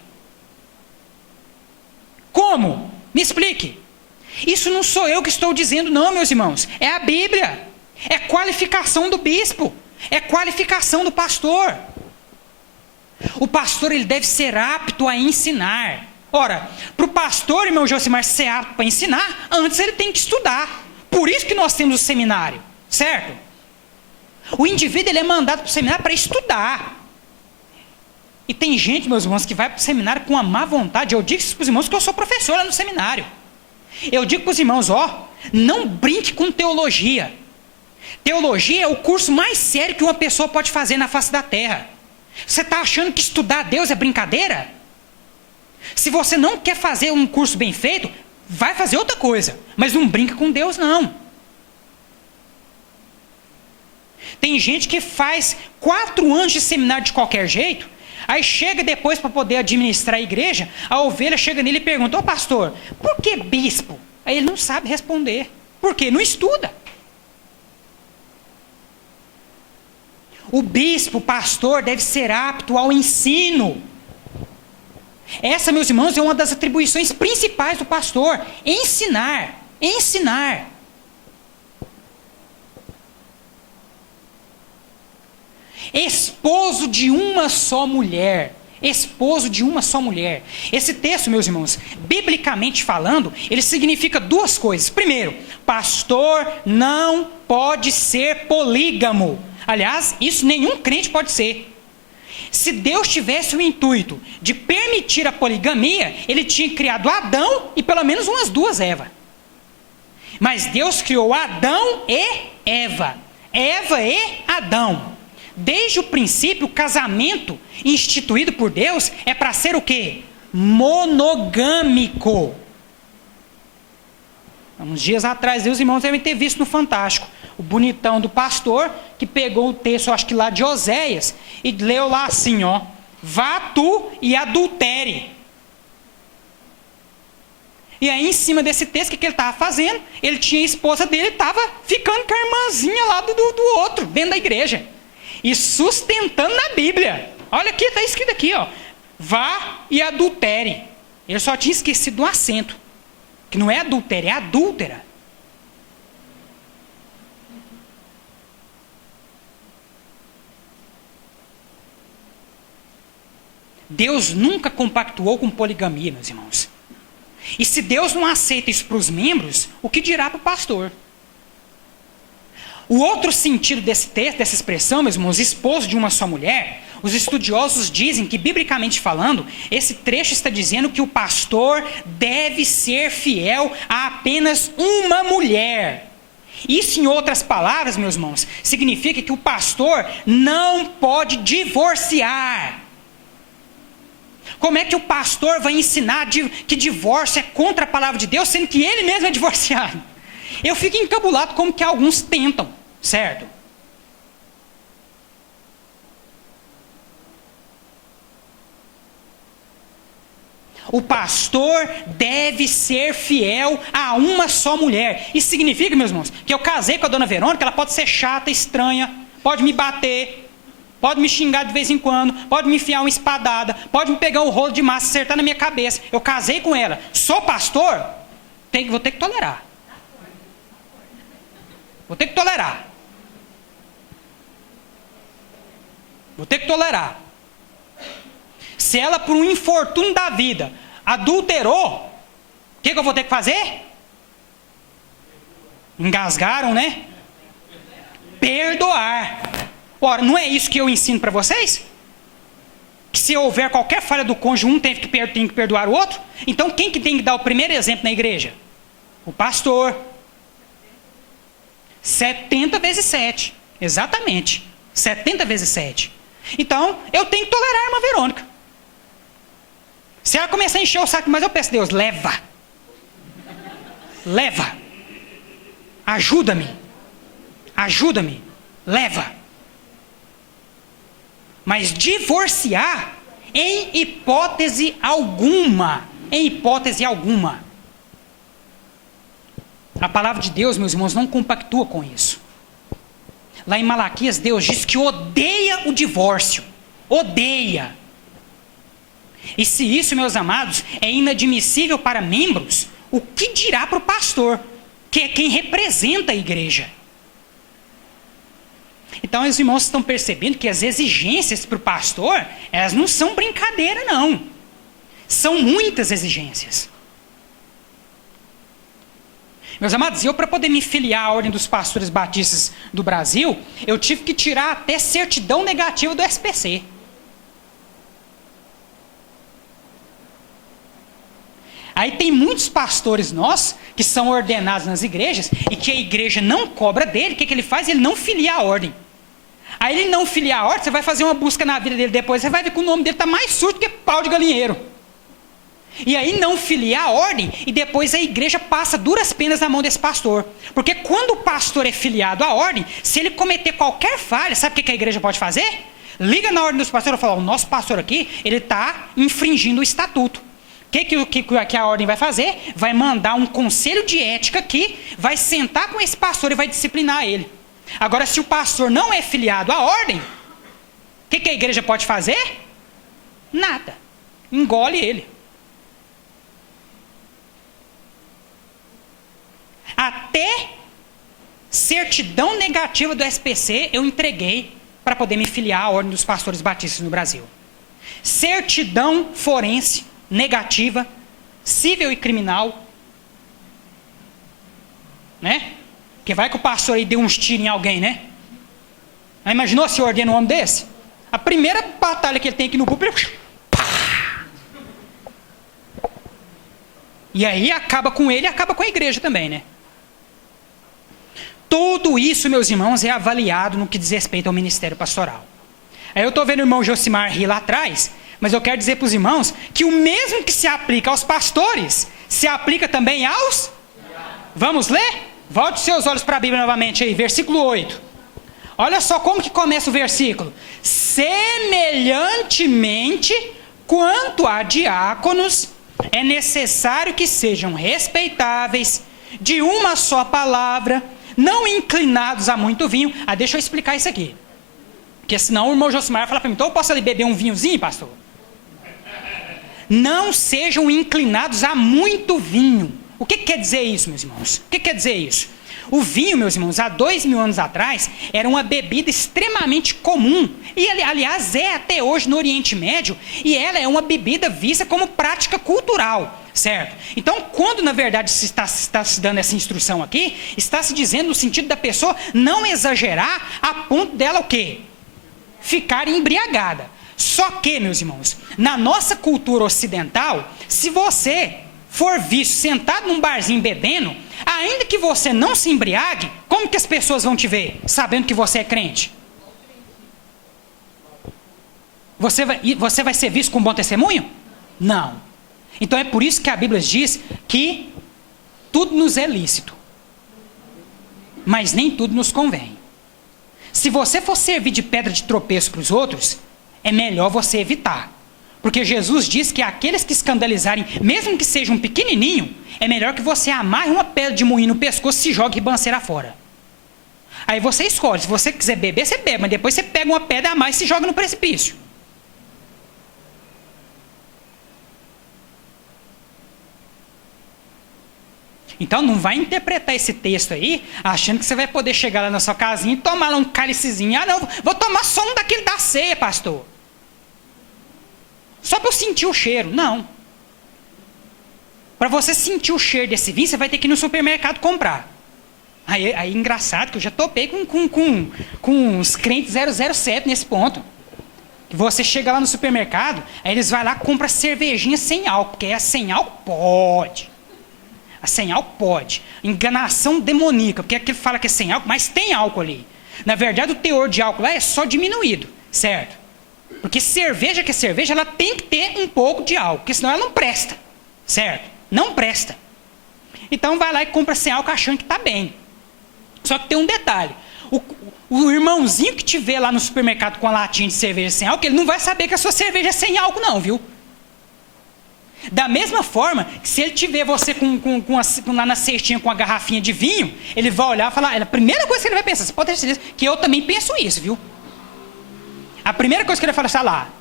Como? Me explique. Isso não sou eu que estou dizendo, não, meus irmãos. É a Bíblia. É qualificação do bispo. É qualificação do pastor. O pastor, ele deve ser apto a ensinar. Ora, para o pastor, irmão Josimar, ser apto para ensinar, antes ele tem que estudar. Por isso que nós temos o seminário, certo? O indivíduo, ele é mandado para o seminário para estudar. E tem gente, meus irmãos, que vai para o seminário com uma má vontade. Eu digo isso para os irmãos que eu sou professor lá no seminário. Eu digo para os irmãos, não brinque com teologia. Teologia é o curso mais sério que uma pessoa pode fazer na face da terra. Você está achando que estudar Deus é brincadeira? Se você não quer fazer um curso bem feito, vai fazer outra coisa. Mas não brinca com Deus, não. Tem gente que faz 4 anos de seminário de qualquer jeito, aí chega depois para poder administrar a igreja, a ovelha chega nele e pergunta: ô pastor, por que bispo? Aí ele não sabe responder. Por quê? Não estuda. O bispo, o pastor, deve ser apto ao ensino. Essa, meus irmãos, é uma das atribuições principais do pastor: ensinar. Ensinar. Esposo de uma só mulher. Esposo de uma só mulher. Esse texto, meus irmãos, biblicamente falando, ele significa 2 coisas. Primeiro, pastor não pode ser polígamo. Aliás, isso nenhum crente pode ser. Se Deus tivesse o intuito de permitir a poligamia, ele tinha criado Adão e pelo menos umas 2 Evas. Mas Deus criou Adão e Eva. Eva e Adão. Desde o princípio, o casamento instituído por Deus é para ser o quê? Monogâmico. Uns dias atrás, os irmãos devem ter visto no Fantástico o bonitão do pastor que pegou o texto, acho que lá de Oséias, e leu lá assim, ó: vá tu e adultere. E aí, em cima desse texto, o que ele estava fazendo? Ele tinha a esposa dele, estava ficando com a irmãzinha lá do outro, dentro da igreja. E sustentando na Bíblia. Olha aqui, está escrito aqui, ó: vá e adultere. Ele só tinha esquecido um acento, que não é adultério, é adúltera. Deus nunca compactuou com poligamia, meus irmãos. E se Deus não aceita isso para os membros, o que dirá para o pastor? O outro sentido desse texto, dessa expressão, meus irmãos, esposo de uma só mulher, os estudiosos dizem que, biblicamente falando, esse trecho está dizendo que o pastor deve ser fiel a apenas uma mulher. Isso, em outras palavras, meus irmãos, significa que o pastor não pode divorciar. Como é que o pastor vai ensinar que divórcio é contra a palavra de Deus, sendo que ele mesmo é divorciado? Eu fico encabulado como que alguns tentam, certo? O pastor deve ser fiel a uma só mulher. Isso significa, meus irmãos, que eu casei com a dona Verônica, ela pode ser chata, estranha, pode me bater, pode me xingar de vez em quando, pode me enfiar uma espadada, pode me pegar um rolo de massa e acertar na minha cabeça. Eu casei com ela. Sou pastor? Vou ter que tolerar. Vou ter que tolerar. Vou ter que tolerar. Se ela, por um infortúnio da vida, adulterou, o que eu vou ter que fazer? Engasgaram, né? Perdoar. Ora, não é isso que eu ensino para vocês? Que se houver qualquer falha do cônjuge, um tem que perdoar o outro? Então, quem que tem que dar o primeiro exemplo na igreja? O pastor. 70 vezes 7. Exatamente. 70 vezes 7. Então, eu tenho que tolerar a irmã Verônica. Se ela começar a encher o saco, mas eu peço a Deus, leva. Leva. Ajuda-me. Ajuda-me. Leva. Mas divorciar, em hipótese alguma. Em hipótese alguma. A palavra de Deus, meus irmãos, não compactua com isso. Lá em Malaquias, Deus diz que odeia o divórcio. Odeia. E se isso, meus amados, é inadmissível para membros, o que dirá para o pastor, que é quem representa a igreja? Então, os irmãos estão percebendo que as exigências para o pastor, elas não são brincadeira, não. São muitas exigências. Meus amados, eu, para poder me filiar à Ordem dos Pastores Batistas do Brasil, eu tive que tirar até certidão negativa do SPC. Aí tem muitos pastores nossos que são ordenados nas igrejas e que a igreja não cobra dele. O que ele faz? Ele não filia a ordem. Aí ele não filia a ordem, você vai fazer uma busca na vida dele depois, você vai ver que o nome dele está mais sujo do que pau de galinheiro. E aí não filia a ordem e depois a igreja passa duras penas na mão desse pastor. Porque quando o pastor é filiado à ordem, se ele cometer qualquer falha, sabe o que a igreja pode fazer? Liga na ordem dos pastores e fala, o nosso pastor aqui, ele está infringindo o estatuto. O que a ordem vai fazer? Vai mandar um conselho de ética aqui, vai sentar com esse pastor e vai disciplinar ele. Agora, se o pastor não é filiado à ordem, o que a igreja pode fazer? Nada. Engole ele. Até certidão negativa do SPC eu entreguei para poder me filiar à Ordem dos Pastores Batistas no Brasil. Certidão forense negativa, civil e criminal, né? Que vai que o pastor aí deu uns tiros em alguém, né? Aí imaginou se ordena um homem desse? A primeira batalha que ele tem aqui no púlpito, pá! E aí acaba com ele e acaba com a igreja também, né? Tudo isso, meus irmãos, é avaliado no que diz respeito ao ministério pastoral. Aí eu estou vendo o irmão Josimar rir lá atrás, mas eu quero dizer para os irmãos que o mesmo que se aplica aos pastores, se aplica também aos... Vamos ler? Volte seus olhos para a Bíblia novamente aí, versículo 8. Olha só como que começa o versículo. Semelhantemente, quanto a diáconos, é necessário que sejam respeitáveis, de uma só palavra, não inclinados a muito vinho. Deixa eu explicar isso aqui. Porque senão o irmão Josimar vai falar para mim, então eu posso ali beber um vinhozinho, pastor? Não sejam inclinados a muito vinho. O que quer dizer isso, meus irmãos? O que quer dizer isso? O vinho, meus irmãos, há 2000 anos atrás, era uma bebida extremamente comum. E, aliás, é até hoje no Oriente Médio. E ela é uma bebida vista como prática cultural, certo? Então, quando, na verdade, se está se dando essa instrução aqui, está se dizendo no sentido da pessoa não exagerar a ponto dela o quê? Ficar embriagada. Só que, meus irmãos, na nossa cultura ocidental, se você for visto sentado num barzinho bebendo, ainda que você não se embriague, como que as pessoas vão te ver, sabendo que você é crente? Você vai ser visto com bom testemunho? Não. Então é por isso que a Bíblia diz que tudo nos é lícito, mas nem tudo nos convém. Se você for servir de pedra de tropeço para os outros, é melhor você evitar. Porque Jesus diz que aqueles que escandalizarem, mesmo que seja um pequenininho, é melhor que você amarre uma pedra de moinho no pescoço e se jogue ribanceira fora. Aí você escolhe, se você quiser beber, você bebe, mas depois você pega uma pedra a mais e se joga no precipício. Então não vai interpretar esse texto aí, achando que você vai poder chegar lá na sua casinha e tomar lá um cálicezinho. Não, vou tomar só um daquele da ceia, pastor. Só para eu sentir o cheiro. Não. Para você sentir o cheiro desse vinho, você vai ter que ir no supermercado comprar. Aí engraçado que eu já topei com os crentes 007 nesse ponto. Que você chega lá no supermercado, aí eles vão lá e compram cervejinha sem álcool, porque a sem álcool pode. A sem álcool pode. Enganação demoníaca, porque aquele fala que é sem álcool, mas tem álcool ali. Na verdade, o teor de álcool lá é só diminuído, certo? Porque cerveja que é cerveja, ela tem que ter um pouco de álcool, porque senão ela não presta, certo? Não presta. Então vai lá e compra sem álcool achando que está bem. Só que tem um detalhe. O irmãozinho que te vê lá no supermercado com a latinha de cerveja sem álcool, ele não vai saber que a sua cerveja é sem álcool não, viu? Da mesma forma, que se ele te ver você lá na cestinha com a garrafinha de vinho, ele vai olhar e falar, a primeira coisa que ele vai pensar, você pode ter certeza que eu também penso isso, viu? A primeira coisa que ele vai falar,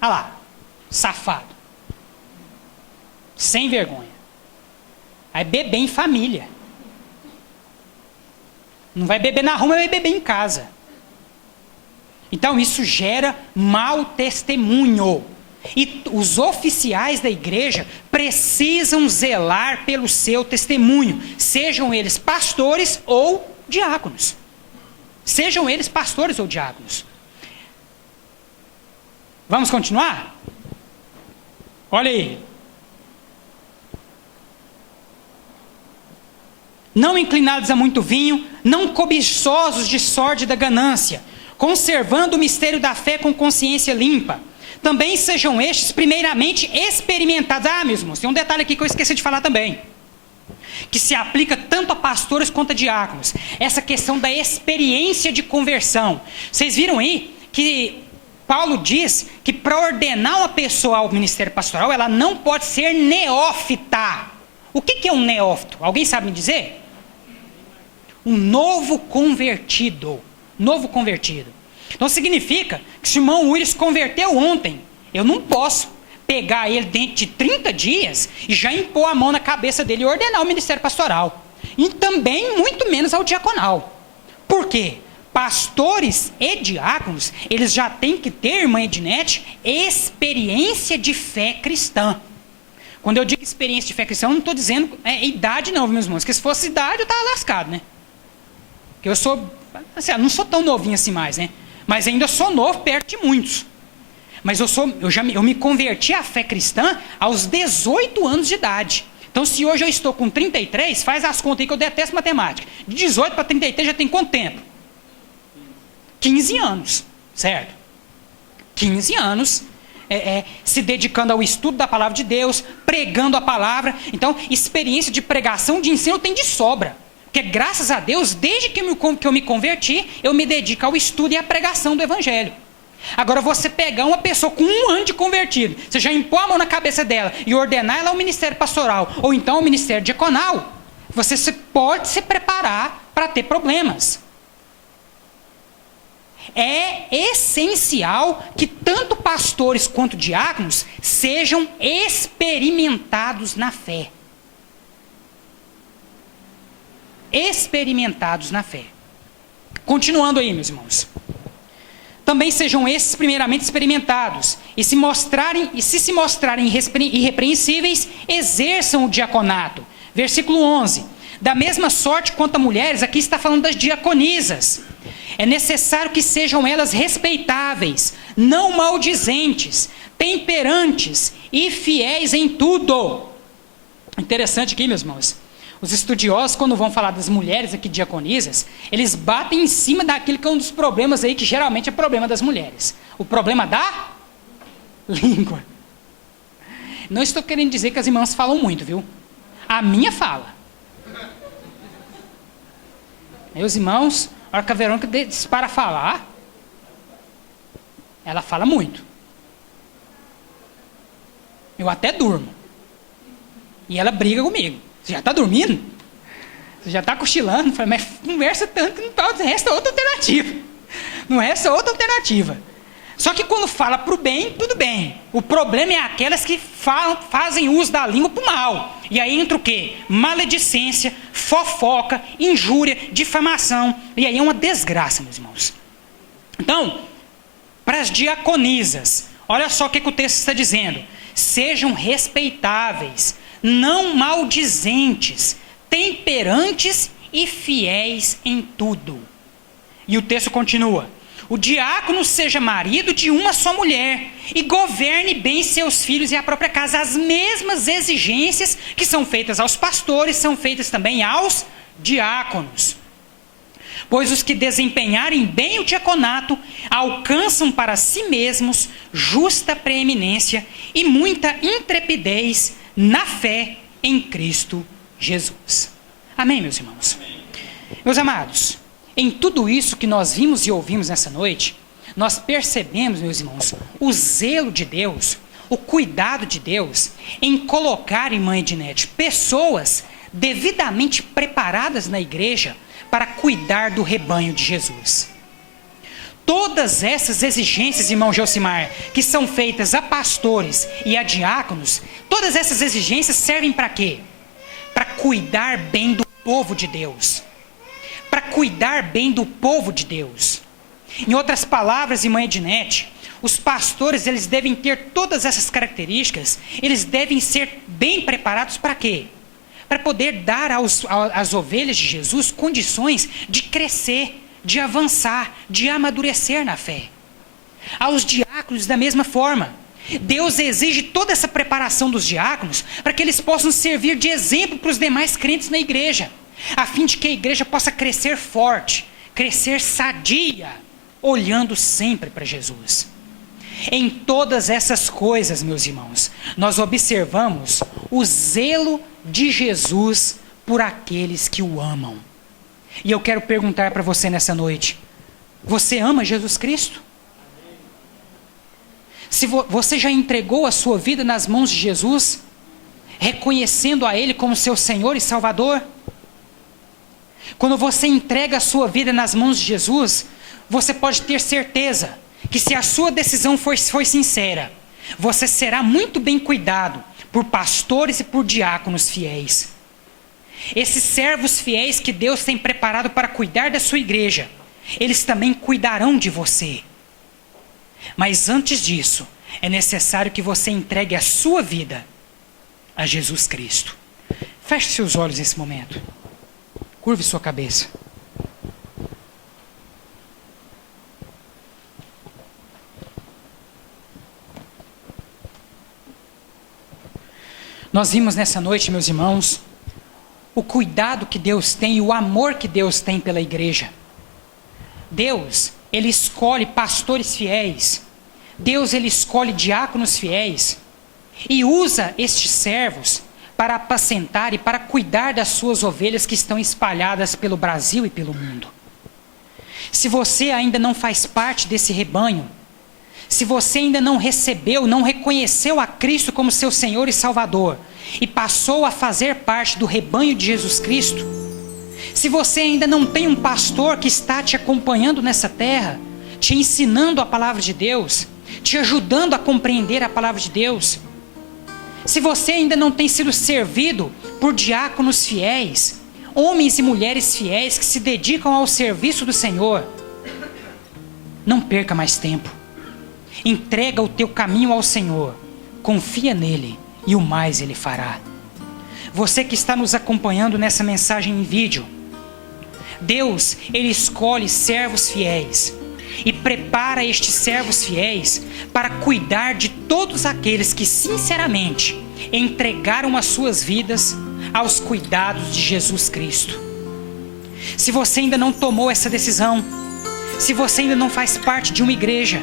olha lá, safado. Sem vergonha. Aí beber em família. Não vai beber na rua, mas vai beber em casa. Então isso gera mau testemunho. E os oficiais da igreja precisam zelar pelo seu testemunho, sejam eles pastores ou diáconos. Sejam eles pastores ou diáconos. Vamos continuar? Olha aí. Não inclinados a muito vinho, não cobiçosos de sorte da ganância, conservando o mistério da fé com consciência limpa. Também sejam estes primeiramente experimentados. Ah, meus irmãos, tem um detalhe aqui que eu esqueci de falar também, que se aplica tanto a pastores quanto a diáconos. Essa questão da experiência de conversão. Vocês viram aí que Paulo diz que para ordenar uma pessoa ao ministério pastoral, ela não pode ser neófita. O que é um neófito? Alguém sabe me dizer? Um novo convertido. Novo convertido. Então significa que se o irmão Willis converteu ontem, eu não posso pegar ele dentro de 30 dias e já impor a mão na cabeça dele e ordenar o ministério pastoral. E também muito menos ao diaconal. Por quê? Pastores e diáconos, eles já têm que ter, irmã Ednete, experiência de fé cristã. Quando eu digo experiência de fé cristã, eu não estou dizendo idade não, meus irmãos, porque se fosse idade eu estava lascado, né? Porque eu sou, assim, não sou tão novinho assim mais, né? Mas ainda sou novo perto de muitos. Mas eu me converti à fé cristã aos 18 anos de idade. Então se hoje eu estou com 33, faz as contas aí que eu detesto matemática. De 18 para 33 já tem quanto tempo? 15 anos, certo? 15 anos se dedicando ao estudo da palavra de Deus, pregando a palavra. Então, experiência de pregação, de ensino tem de sobra. Porque graças a Deus, desde que eu me converti, eu me dedico ao estudo e à pregação do evangelho. Agora, você pegar uma pessoa com 1 ano de convertido, você já impor a mão na cabeça dela e ordenar ela ao ministério pastoral, ou então ao ministério diaconal, você pode se preparar para ter problemas. É essencial que tanto pastores quanto diáconos sejam experimentados na fé. Experimentados na fé. Continuando aí, meus irmãos. Também sejam esses primeiramente experimentados, e se se mostrarem irrepreensíveis, exerçam o diaconato. Versículo 11. Da mesma sorte quanto a mulheres, aqui está falando das diaconisas. É necessário que sejam elas respeitáveis, não maldizentes, temperantes e fiéis em tudo. Interessante aqui, meus irmãos. Os estudiosos, quando vão falar das mulheres aqui diaconisas, eles batem em cima daquilo que é um dos problemas aí, que geralmente é problema das mulheres. O problema da língua. Não estou querendo dizer que as irmãs falam muito, viu? A minha fala. Meus irmãos, a hora que a Verônica dispara a falar, ela fala muito. Eu até durmo. E ela briga comigo. Você já está dormindo? Você já está cochilando? Mas conversa tanto que não resta outra alternativa. Não resta outra alternativa. Só que quando fala para o bem, tudo bem. O problema é aquelas que fazem uso da língua para o mal. E aí entra o quê? Maledicência, fofoca, injúria, difamação. E aí é uma desgraça, meus irmãos. Então, para as diaconisas, olha só o que o texto está dizendo. Sejam respeitáveis, não maldizentes, temperantes e fiéis em tudo. E o texto continua. O diácono seja marido de uma só mulher e governe bem seus filhos e a própria casa. As mesmas exigências que são feitas aos pastores são feitas também aos diáconos. Pois os que desempenharem bem o diaconato alcançam para si mesmos justa preeminência e muita intrepidez na fé em Cristo Jesus. Amém, meus irmãos? Meus amados, em tudo isso que nós vimos e ouvimos nessa noite, nós percebemos, meus irmãos, o zelo de Deus, o cuidado de Deus em colocar, irmã Ednete, pessoas devidamente preparadas na igreja para cuidar do rebanho de Jesus. Todas essas exigências, irmão Gelsimar, que são feitas a pastores e a diáconos, todas essas exigências servem para quê? Para cuidar bem do povo de Deus. Para cuidar bem do povo de Deus. Em outras palavras, irmã Ednete, os pastores, eles devem ter todas essas características, eles devem ser bem preparados para quê? Para poder dar às ovelhas de Jesus condições de crescer, de avançar, de amadurecer na fé. Aos diáconos da mesma forma. Deus exige toda essa preparação dos diáconos para que eles possam servir de exemplo para os demais crentes na igreja, a fim de que a igreja possa crescer forte, crescer sadia, olhando sempre para Jesus. Em todas essas coisas, meus irmãos, nós observamos o zelo de Jesus por aqueles que o amam. E eu quero perguntar para você nessa noite: você ama Jesus Cristo? Se você já entregou a sua vida nas mãos de Jesus, reconhecendo a Ele como seu Senhor e Salvador? Quando você entrega a sua vida nas mãos de Jesus, você pode ter certeza que se a sua decisão foi sincera, você será muito bem cuidado por pastores e por diáconos fiéis. Esses servos fiéis que Deus tem preparado para cuidar da sua igreja, eles também cuidarão de você. Mas antes disso, é necessário que você entregue a sua vida a Jesus Cristo. Feche seus olhos nesse momento. Curve sua cabeça. Nós vimos nessa noite, meus irmãos, o cuidado que Deus tem e o amor que Deus tem pela igreja. Deus, Ele escolhe pastores fiéis. Deus, Ele escolhe diáconos fiéis. E usa estes servos para apacentar e para cuidar das suas ovelhas que estão espalhadas pelo Brasil e pelo mundo. Se você ainda não faz parte desse rebanho, se você ainda não recebeu, não reconheceu a Cristo como seu Senhor e Salvador, e passou a fazer parte do rebanho de Jesus Cristo, se você ainda não tem um pastor que está te acompanhando nessa terra, te ensinando a palavra de Deus, te ajudando a compreender a palavra de Deus, se você ainda não tem sido servido por diáconos fiéis, homens e mulheres fiéis que se dedicam ao serviço do Senhor, não perca mais tempo. Entrega o teu caminho ao Senhor, confia nele e o mais Ele fará. Você que está nos acompanhando nessa mensagem em vídeo, Deus, Ele escolhe servos fiéis e prepara estes servos fiéis para cuidar de todos aqueles que sinceramente entregaram as suas vidas aos cuidados de Jesus Cristo. Se você ainda não tomou essa decisão, se você ainda não faz parte de uma igreja,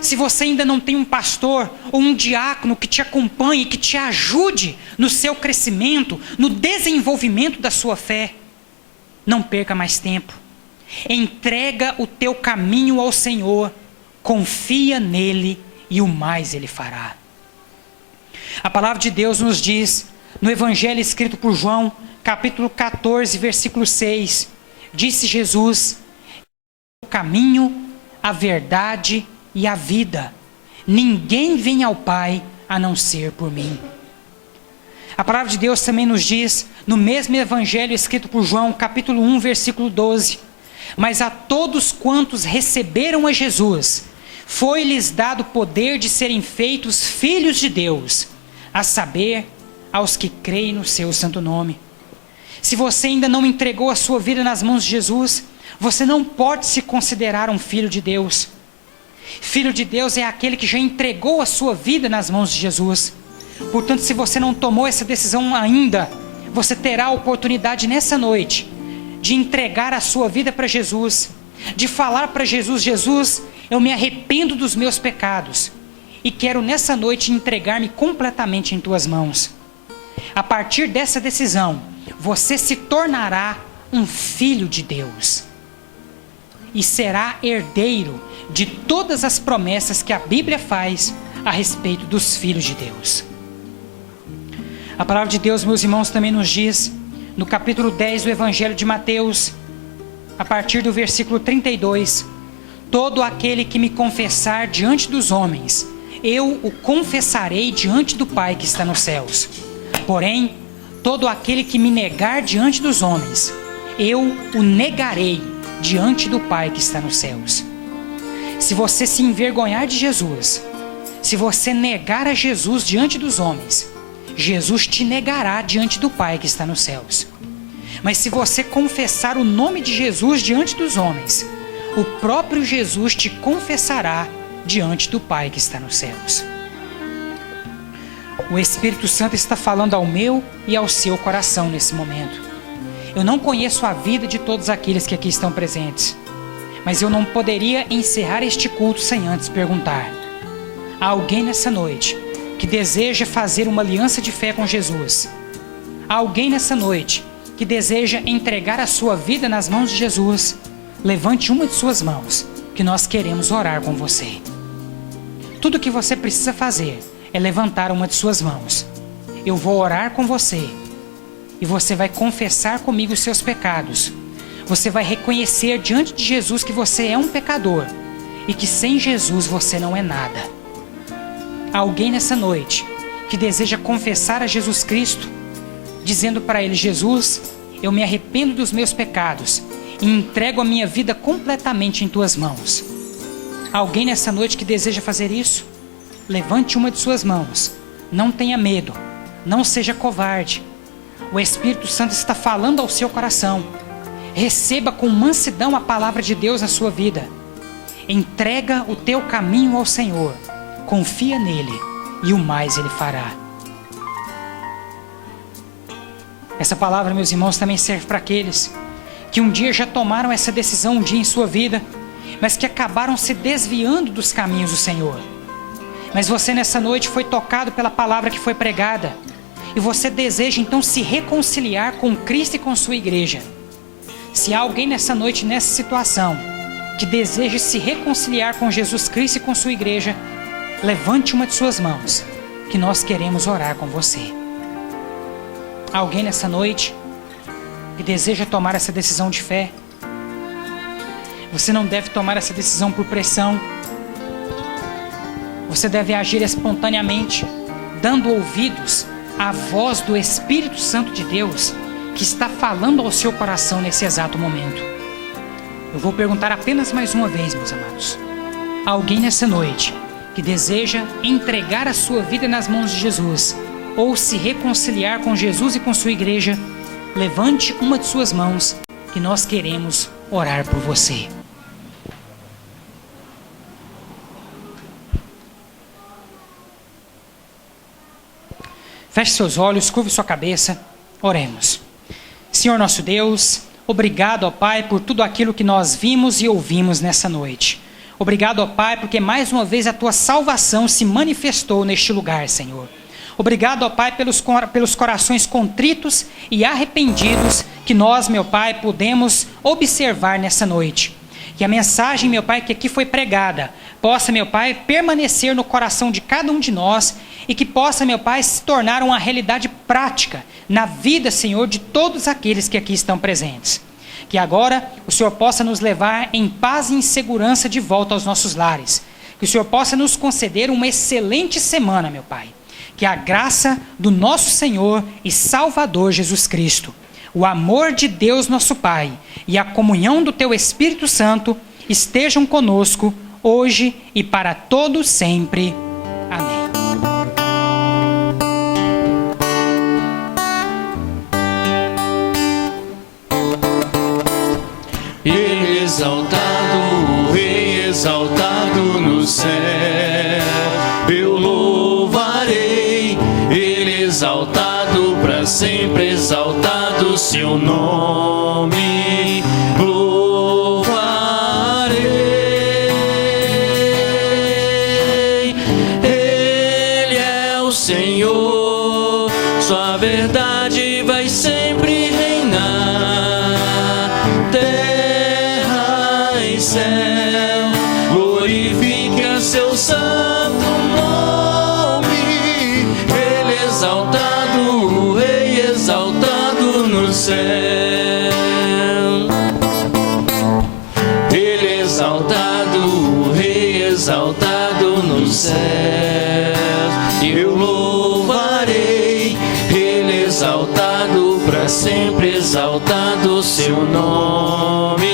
se você ainda não tem um pastor ou um diácono que te acompanhe, que te ajude no seu crescimento, no desenvolvimento da sua fé, não perca mais tempo. Entrega o teu caminho ao Senhor, confia nele e o mais Ele fará. A palavra de Deus nos diz, no Evangelho escrito por João, capítulo 14, versículo 6, disse Jesus: o caminho, a verdade e a vida. Ninguém vem ao Pai a não ser por mim. A palavra de Deus também nos diz, no mesmo Evangelho escrito por João, capítulo 1, versículo 12, mas a todos quantos receberam a Jesus, foi-lhes dado poder de serem feitos filhos de Deus, a saber, aos que creem no seu santo nome. Se você ainda não entregou a sua vida nas mãos de Jesus, você não pode se considerar um filho de Deus. Filho de Deus é aquele que já entregou a sua vida nas mãos de Jesus. Portanto, se você não tomou essa decisão ainda, você terá a oportunidade nessa noite de entregar a sua vida para Jesus, de falar para Jesus: Jesus, eu me arrependo dos meus pecados e quero nessa noite entregar-me completamente em tuas mãos. A partir dessa decisão, você se tornará um filho de Deus e será herdeiro de todas as promessas que a Bíblia faz a respeito dos filhos de Deus. A palavra de Deus, meus irmãos, também nos diz, no capítulo 10 do Evangelho de Mateus, a partir do versículo 32, todo aquele que me confessar diante dos homens, eu o confessarei diante do Pai que está nos céus. Porém, todo aquele que me negar diante dos homens, eu o negarei diante do Pai que está nos céus. Se você se envergonhar de Jesus, se você negar a Jesus diante dos homens, Jesus te negará diante do Pai que está nos céus. Mas se você confessar o nome de Jesus diante dos homens, o próprio Jesus te confessará diante do Pai que está nos céus. O Espírito Santo está falando ao meu e ao seu coração nesse momento. Eu não conheço a vida de todos aqueles que aqui estão presentes, mas eu não poderia encerrar este culto sem antes perguntar: Há alguém nessa noite que deseja fazer uma aliança de fé com Jesus. Há alguém nessa noite que deseja entregar a sua vida nas mãos de Jesus. Levante uma de suas mãos, que nós queremos orar com você. Tudo o que você precisa fazer é levantar uma de suas mãos. Eu vou orar com você e você vai confessar comigo os seus pecados. Você vai reconhecer diante de Jesus que você é um pecador e que sem Jesus você não é nada. Há alguém nessa noite que deseja confessar a Jesus Cristo, dizendo para Ele: Jesus, eu me arrependo dos meus pecados e entrego a minha vida completamente em Tuas mãos. Há alguém nessa noite que deseja fazer isso? Levante uma de suas mãos. Não tenha medo. Não seja covarde. O Espírito Santo está falando ao seu coração. Receba com mansidão a palavra de Deus na sua vida. Entrega o teu caminho ao Senhor. Confia nele e o mais Ele fará. Essa palavra, meus irmãos, também serve para aqueles que um dia já tomaram essa decisão em sua vida, mas que acabaram se desviando dos caminhos do Senhor. Mas você nessa noite foi tocado pela palavra que foi pregada, e você deseja então se reconciliar com Cristo e com sua igreja. Se há alguém nessa noite, nessa situação, que deseja se reconciliar com Jesus Cristo e com sua igreja, levante uma de suas mãos, que nós queremos orar com você. Há alguém nessa noite que deseja tomar essa decisão de fé? Você não deve tomar essa decisão por pressão. Você deve agir espontaneamente, dando ouvidos à voz do Espírito Santo de Deus, que está falando ao seu coração nesse exato momento. Eu vou perguntar apenas mais uma vez, meus amados. Há alguém nessa noite que deseja entregar a sua vida nas mãos de Jesus, ou se reconciliar com Jesus e com sua igreja? Levante uma de suas mãos, que nós queremos orar por você. Feche seus olhos, curve sua cabeça, oremos. Senhor nosso Deus, obrigado, ó Pai, por tudo aquilo que nós vimos e ouvimos nessa noite. Obrigado, ó Pai, porque mais uma vez a Tua salvação se manifestou neste lugar, Senhor. Obrigado, ó Pai, pelos corações contritos e arrependidos que nós, meu Pai, pudemos observar nessa noite. Que a mensagem, meu Pai, que aqui foi pregada, possa, meu Pai, permanecer no coração de cada um de nós e que possa, meu Pai, se tornar uma realidade prática na vida, Senhor, de todos aqueles que aqui estão presentes. Que agora o Senhor possa nos levar em paz e em segurança de volta aos nossos lares. Que o Senhor possa nos conceder uma excelente semana, meu Pai. Que a graça do nosso Senhor e Salvador Jesus Cristo, o amor de Deus nosso Pai e a comunhão do Teu Espírito Santo estejam conosco hoje e para todos sempre. Amém. Ele exaltado, o Rei exaltado no céu, eu louvarei. Ele exaltado para sempre, exaltado seu nome, louvarei. Ele é o Senhor, sua verdade vai sempre reinar. Céu, glorifica seu santo nome. Ele exaltado, o Rei exaltado no céu. Ele exaltado, o Rei exaltado no céu. Eu louvarei. Ele exaltado para sempre, exaltado seu nome.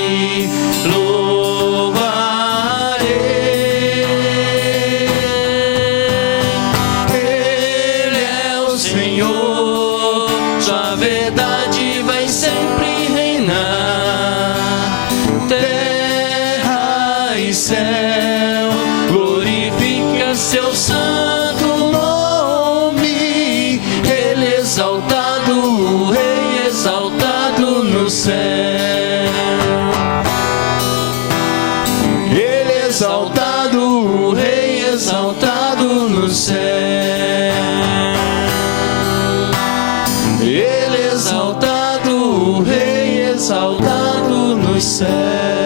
Exaltado, o Rei exaltado no céu. no céu. Ele exaltado, o Rei exaltado no céu.